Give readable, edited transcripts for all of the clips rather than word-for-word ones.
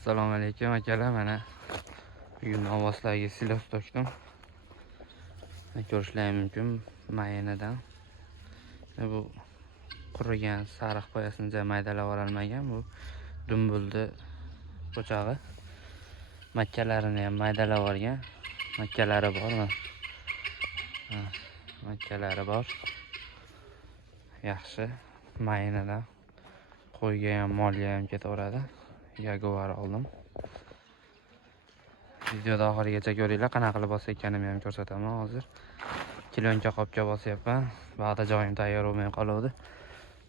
Assalomu alaykum akalar, mana bugun ovoslarga silos to'kdim. Ko'rishlaring mumkin mayinidan. Bu qurigan sariq poyasini maydalab ololmagan. Bu dumbuldi po'chog'i. Makkalarini ham maydalab olgan. Makkalari bormi? Makkalari bor. Yaxshi mayinidan. Qo'yga ham, molga ham ketaveradi. Jaguar oldim. Videoda oxirigacha ko'ringlar, qanaqa qilib bosayotganimni ham ko'rsataman hozir. Kiloncha qopcha bosyapman. Ba'da joyim tayyor bo'lmay qoldi.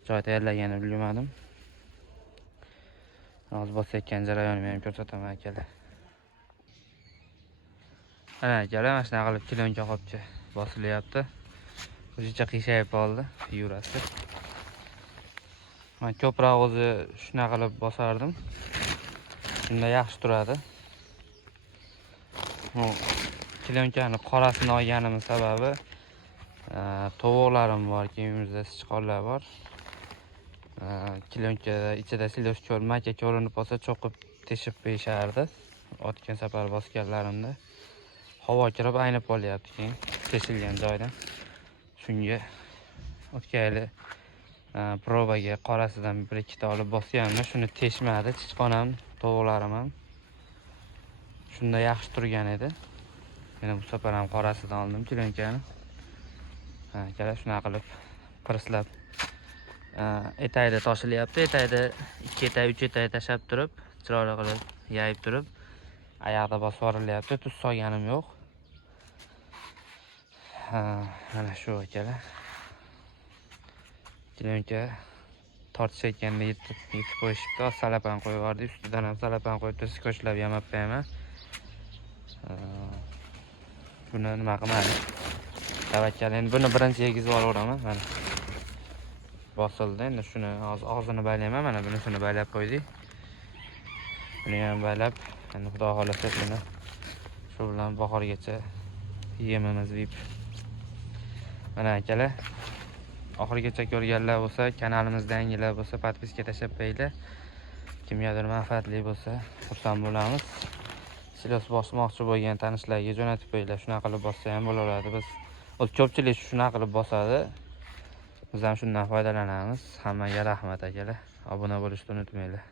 Joy tayyorlaganimni bilmadim. Hozir bosayotgan jarayonimni ham ko'rsataman akalar. Ana akalar, mana shunaqa qilib kiloncha qopcha bosilyapti. O'zicha qiyshayib qoldi yurasi. Men ko'proq o'zi shunaqa qilib bosardim. Shunda yaxshi turadi. Bu kilonchani qorasini olganimiz sababi tovuqlarim bor, uyimizda sichqonlar bor. Kilonchada ichida silos ko'l, makka ko'rinib qolsa cho'qib teshib qo'yishardi. O'tgan safar bosganlarimda havo kirib aynib qolyapti keyin teshilgan joydan. Shunga o'tgan yili probaga qorasidan bir ikkita olib bosganimda shuni teshmadi, sichqon ham, tovuqlarim ham. Shunda yaxshi turgan edi. Yana bu safar ham qorasidan oldim kilonchani. Akalar shunaqa qilib qirslab etayda toshilyapti. Etayda 2 etay, 3 etay tashab turib, chiroyli qilib yayib turib, oyoqda bosib yuborilyapti. Tuz solganim yo'q. Mana shu akalar. Kiloncha tortishayotganda yetib qo'yishibdi. Salapan qo'yib yubordi. Ustidan ham salapan qo'yib skotchlab yamab qo'yaman. Buni nima qilmadim. Tavakkal, endi buni birinchi yegizib olaveraman. Mana bosildi. Endi shuni hozir og'zini baylayman. Mana bunisini baylab qo'ydik. Buni ham baylab, endi xudo xolasa shuni shu bilan bahorgacha yemimiz deb. Mana akalar, oxirigacha ko'rganlar bo'lsa, kanalimizda yangilar bo'lsa, podpiska tashlab qo'yinglar. Kimgadir manfaatli bo'lsa, xursand bo'lamiz. Silos bosmoqchi bo'lgan tanishlarga jo'natib qo'yinglar. Shunaqa qilib bossa ham bo'laveradi. Biz ko'pchilik shunaqa qilib bosadi. Biz ham shundan foydalanamiz. Hammaga rahmat akalar. Obuna bo'lishni unutmanglar.